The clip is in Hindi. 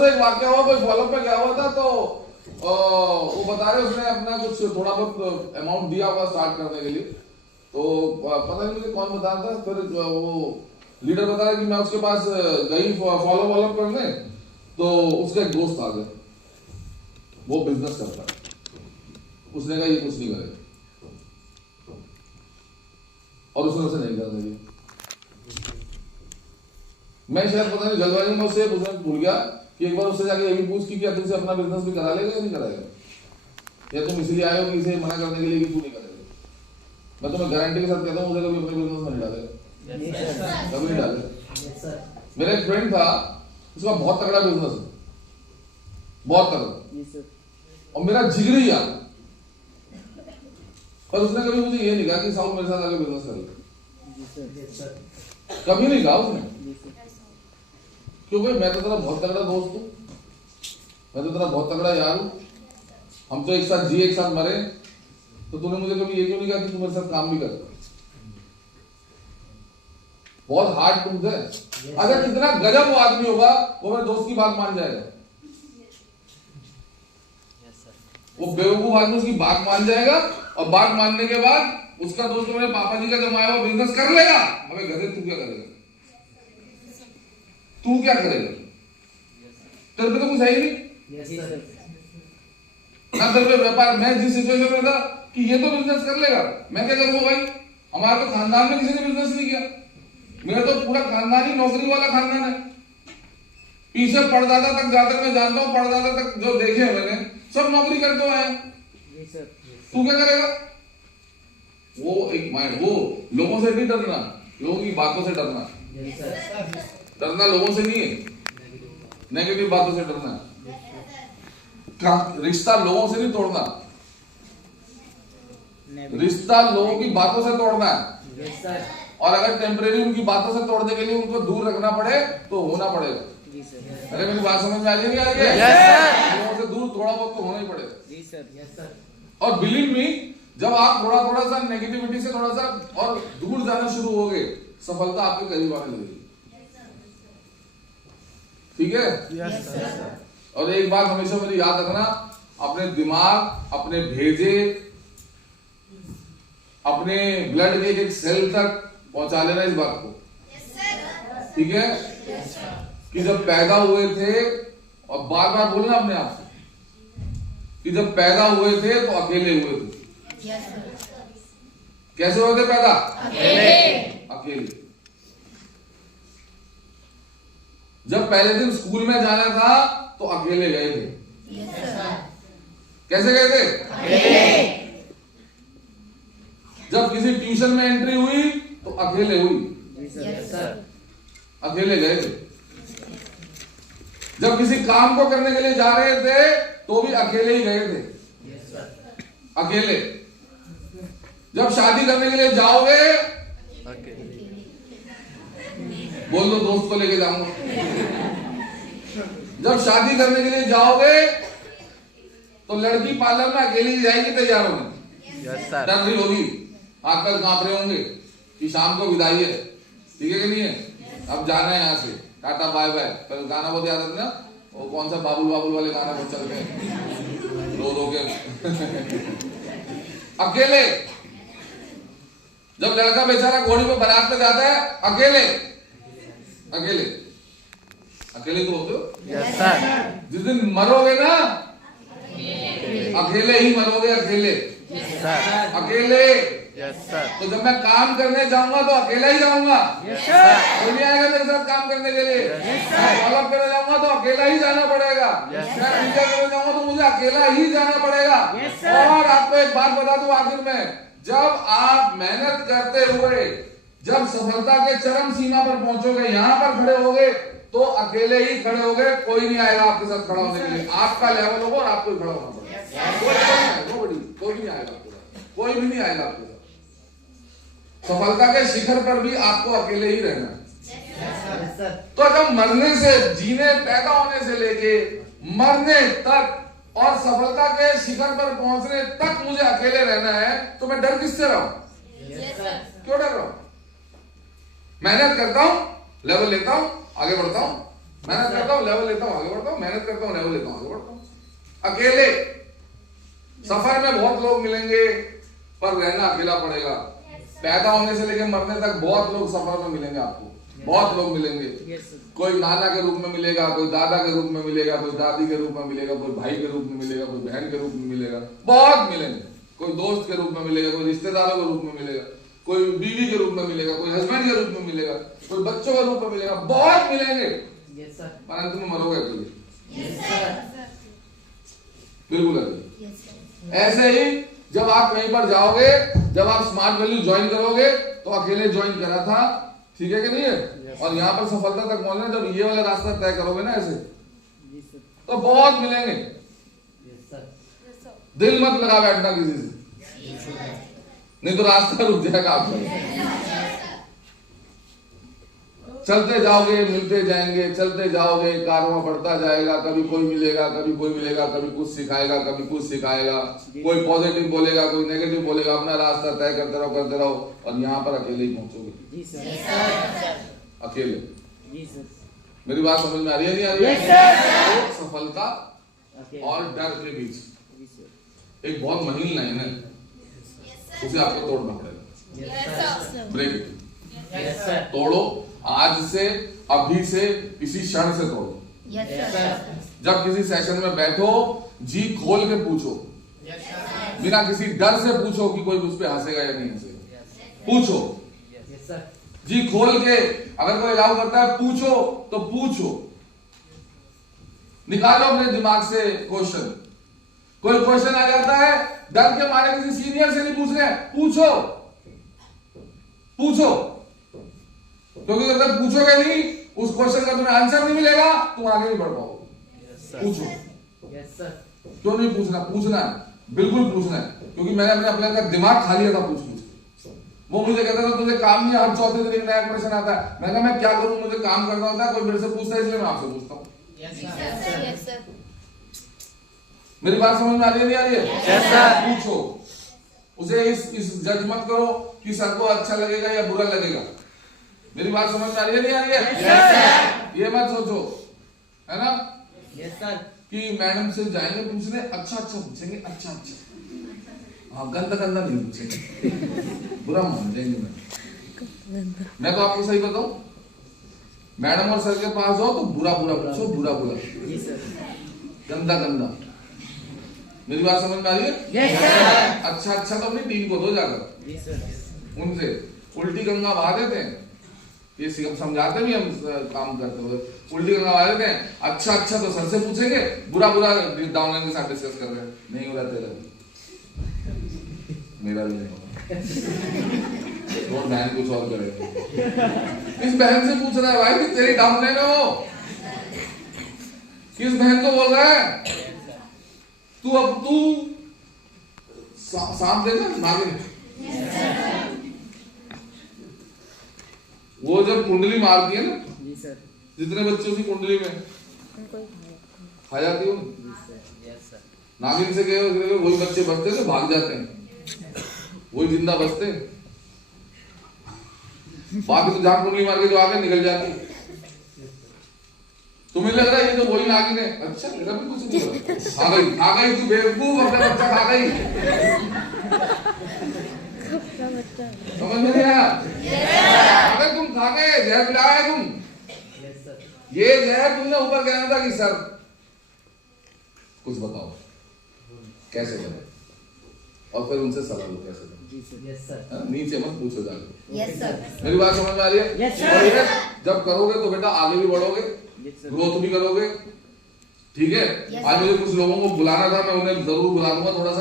परसों एक वाक्य हुआ, कोई फॉलोअप पे गया हुआ था, तो वो बता रहे उसने अपना कुछ थोड़ा बहुत अमाउंट दिया हुआ स्टार्ट करने के लिए, तो पता नहीं मुझे कौन बता रहा था, फिर वो लीडर बता रहा कि मैं उसके पास गई फॉलोअप करने, तो उसका एक दोस्त आ गया, वो बिजनेस करता है, उसने कहा ये कुछ नहीं करेगा, और उसने उसे नहीं करने दिया। मैं शायद पता नहीं जल्दबाजी में उससे भूल गया कि एक बार उससे जाके ये भी पूछ कि क्या तुमसे अपना बिजनेस भी करा लेगा या नहीं कराएगा, या तुम इसलिए आए हो कि इसे मना करने के लिए कि तू नहीं करेगा। मैं तुम्हें गारंटी के साथ कहता हूँ, मुझे कभी अपने बिजनेस में नहीं डालेगा, कभी नहीं डालेगा। मेरा एक फ्रेंड था, उसका बहुत तगड़ा बिजनेस है, बहुत तगड़ा, और मेरा जिगरी यार, पर उसने कभी मुझे ये नहीं कहा कि साउथ मेरे साथ आगे बिजनेस करेगा, कभी नहीं कहा उसने, क्योंकि मैं तो तेरा बहुत तगड़ा दोस्त हूं, मैं तो तेरा बहुत तगड़ा यार हूं, हम तो एक साथ जिए एक साथ मरे, तो तूने मुझे कभी ये क्यों नहीं कहा कि तू मेरे साथ काम भी कर। बहुत हार्ड ट्रूथ है, अगर कितना गजब वो आदमी होगा वो मेरे दोस्त की बात मान जाएगा, वो बेवकूफ आदमी उसकी बात मान जाएगा, और बात मानने के बाद उसका दोस्त मेरे पापा जी का जमाया हुआ बिजनेस कर लेगा। अबे गधे तू क्या करेगा, तू क्या करेगा, तेरे पे तो कुछ है ही नहीं ना, तेरे पे व्यापार। मैं जिस सिचुएशन में था कि ये तो बिजनेस कर लेगा, मैं क्या करूंगा भाई, हमारे तो खानदान में किसी ने बिजनेस नहीं किया, मेरा तो पूरा खानदान ही नौकरी वाला खानदान है, पीछे परदादा तक जाकर मैं जानता हूँ, परदादा तक जो देखे हैं मैंने सब नौकरी करते हुए आए। तू क्या करेगा, वो एक माइंड, वो लोगों से नहीं डरना, लोगों की बातों से डरना, डरना लोगों से नहीं है, नेगेटिव बातों से डरना, रिश्ता लोगों से नहीं तोड़ना, रिश्ता लोगों की बातों से तोड़ना है, और अगर टेम्परेरी उनकी बातों से तोड़ने के लिए उनको दूर रखना पड़े तो होना पड़ेगा। अरे मेरी बात समझ में आ रही है, लोगों से दूर थोड़ा बहुत तो होना ही पड़ेगा। और बिलीव मी, जब आप थोड़ा सा नेगेटिविटी से थोड़ा सा और दूर जाना शुरू हो गए, सफलता आपके करीब आने लगेगी, ठीक है। और एक बात हमेशा मेरी याद रखना, अपने दिमाग, अपने भेजे, अपने ब्लड के एक सेल तक पहुंचा लेना इस बात को, ठीक है, कि जब पैदा हुए थे, और बार बार बोलना अपने आप से कि जब पैदा हुए थे तो अकेले हुए थे। कैसे हुए थे पैदा? अकेले। जब पहले दिन स्कूल में जाना था तो अकेले गए थे। कैसे गए थे? अकेले। जब किसी ट्यूशन में एंट्री हुई तो अकेले हुई, अकेले गए थे। जब किसी काम को करने के लिए जा रहे थे तो भी अकेले ही गए थे, अकेले। जब शादी करने के लिए जाओगे, बोल दो दोस्त को लेके जाऊंगा। जब शादी करने के लिए जाओगे तो लड़की पार्लर में अकेली जाएगी तैयार होगी, डर रही होगी, हाथ पैर कांप रहे होंगे कि शाम को विदाई है, ठीक है कि नहीं है, अब जाना है यहाँ से, टाटा बाय बाय। पर गाना बहुत याद है ना, वो कौन सा बाबुल बाबुल वाले गाना बहुत चलते हैं, रो रो के अकेले। जब लड़का बेचारा घोड़ी पे बारात में जाता है, अकेले, अकेले, अकेले तो होते हो। Yes sir. जिस दिन मरोगे ना, अकेले ही मरोगे, अकेले, अकेले। Yes sir. तो जब मैं काम करने जाऊंगा तो अकेला ही जाऊंगा, कोई नहीं आएगा मेरे साथ काम करने के लिए। फॉलोअप करने जाऊंगा तो अकेला ही जाना पड़ेगा, मैं पूजा करने जाऊंगा तो मुझे अकेला ही जाना पड़ेगा। और आपको एक बात बता दूं आखिर में, जब आप मेहनत करते हुए जब सफलता के चरम सीमा पर पहुंचोगे, यहां पर खड़े होगे तो अकेले ही खड़े होगे, कोई नहीं आएगा आपके साथ खड़ा होने के लिए। आपका लेवल होगा और आपको खड़ा होना पड़ेगा, कोई नहीं आएगा, कोई भी नहीं आएगा आपके साथ। सफलता के शिखर पर भी आपको अकेले ही रहना है। तो जब मरने से, जीने पैदा होने से लेके मरने तक और सफलता के शिखर पर पहुंचने तक मुझे अकेले रहना है, तो मैं डर किससे रहा हूं? क्यों डर रहा हूं? मेहनत करता हूं, लेवल लेता हूं, आगे बढ़ता हूं, मेहनत करता हूँ, लेवल लेता हूँ, आगे बढ़ता हूँ, मेहनत करता हूँ, लेवल लेता हूँ, आगे बढ़ता हूँ। अकेले सफर में बहुत लोग मिलेंगे, पर रहना अकेला पड़ेगा। पैदा होने से लेकर मरने तक बहुत लोग सफर में मिलेंगे आपको, बहुत लोग मिलेंगे। कोई नाना के रूप में मिलेगा, कोई दादा के रूप में मिलेगा, कोई दादी के रूप में मिलेगा, कोई भाई के रूप में मिलेगा, कोई बहन के रूप में मिलेगा, बहुत मिलेंगे। कोई दोस्त के रूप में मिलेगा, कोई रिश्तेदारों के रूप में मिलेगा, कोई बीवी के रूप में मिलेगा, कोई हस्बैंड के रूप में मिलेगा, कोई बच्चों के रूप में मिलेगा, बहुत मिलेंगे। पर अंत में मरोगे अकेले, बिल्कुल अकेले। ऐसे ही जब आप कहीं पर जाओगे, जब आप स्मार्ट वैल्यू ज्वाइन करोगे तो अकेले ज्वाइन करा था, ठीक है कि नहीं है? और यहाँ पर सफलता तक पहुंचना, जब ये वाला रास्ता तय करोगे ना ऐसे, तो बहुत मिलेंगे। दिल मत लगा बैठना किसी से, नहीं तो रास्ता रुक जाएगा आपका। चलते जाओगे, मिलते जाएंगे, चलते जाओगे, कारवां बढ़ता जाएगा। कभी कोई मिलेगा, कभी कोई मिलेगा, कभी कुछ सिखाएगा, कभी कुछ सिखाएगा, कोई पॉजिटिव बोलेगा, कोई नेगेटिव बोलेगा। अपना रास्ता तय करते रहो और यहाँ पर अकेले ही पहुंचोगे, अकेले। मेरी बात समझ में आ रही है, नहीं आ रही है? सफलता और डर के बीच एक बहुत महीन लाइन है, उसे आपको तोड़ना पड़ेगा। ब्रेक इट, तोड़ो। आज से, अभी से, इसी क्षण से तोड़ो। जब किसी सेशन में बैठो, जी खोल के पूछो, बिना किसी डर से पूछो कि कोई मुझ पे हंसेगा या नहीं हंसेगा। पूछो जी खोल के। अगर कोई अलाउ करता है पूछो तो पूछो, निकालो अपने दिमाग से क्वेश्चन। कोई क्वेश्चन आ जाता है, डर के मारे किसी सीनियर से नहीं पूछ रहे, पूछो पूछो, क्योंकि जब तक पूछोगे नहीं, उस क्वेश्चन का तुम्हें आंसर नहीं मिलेगा, तुम आगे नहीं बढ़ पाओगे। पूछो। क्यों नहीं पूछना? पूछना है, बिल्कुल पूछना है। क्योंकि मैंने अपने का दिमाग खा लिया था पूछ पूछ। वो मुझे कहता था तुझे काम नहीं, हर चौथे दिन एक नया क्वेश्चन आता है। मैंने कहा मैं क्या करूं, मुझे काम करना होता है, कोई मेरे से पूछता है, इसलिए मैं आपसे पूछता हूँ। मेरी बात समझ में आ रही है, नहीं आ रही है? पूछो उसे, इस जज मत करो कि सर को अच्छा लगेगा या बुरा लगेगा। मेरी बात समझ में आ रही है, नहीं आ रही है? ये मत सोचो, है ना? कि मैडम से जाएंगे पूछने, अच्छा पूछेंगे, अच्छा। हाँ, गंदा नहीं पूछेंगे, बुरा मान जाएंगे। मैं तो आपको सही बताऊं, मैडम और सर के पास जाओ तो बुरा पूछो, बुरा गंदा। मेरी बात समझ में आ रही है? अच्छा तो अपनी टीम को दो जाकर, उनसे उल्टी गंगा बहा देते हैं। ये समझाते भी, हम काम करते हुए उल्टी गंगा बहा देते हैं। अच्छा तो सर से पूछेंगे, बुरा डाउनलाइन के साथ डिस्कस कर रहे हैं। नहीं हो रहा तेरा, मेरा भी नहीं होगा, और बहन कुछ और करेगा। किस बहन से पूछ रहा है भाई कि तेरी डाउनलाइन है? वो किस बहन को बोल रहा है? तू सांप देखा नागिन, वो जब कुंडली मारती है ना, जितने बच्चे उसकी कुंडली में खा जाती हो, नागिन से कहे वही बच्चे बचते तो भाग जाते हैं, वही जिंदा बचते। बाकी तो जहां कुंडली मार के जो आगे निकल जाती। तुम्हें लग रहा है ये तो वही नागिन है? अच्छा, मेरा भी कुछ नहीं हुआ। आ गई तू बेवकूफ, अपना बच्चा खा गई। समझ में नहीं आया? अगर तुम खा गए, जहर पिलाया तुम, ये जहर तुमने ऊपर कहना था कि सर कुछ बताओ कैसे बने, और फिर उनसे सवाल कैसे बने। नीचे मत पूछो जाके। मेरी बात समझ में आ रही है? जब करोगे तो बेटा आगे भी बढ़ोगे, ग्रोथ भी करोगे, ठीक है? आज मुझे कुछ लोगों को बुलाना था, मैं उन्हें जरूर बुला दूंगा थोड़ा सा।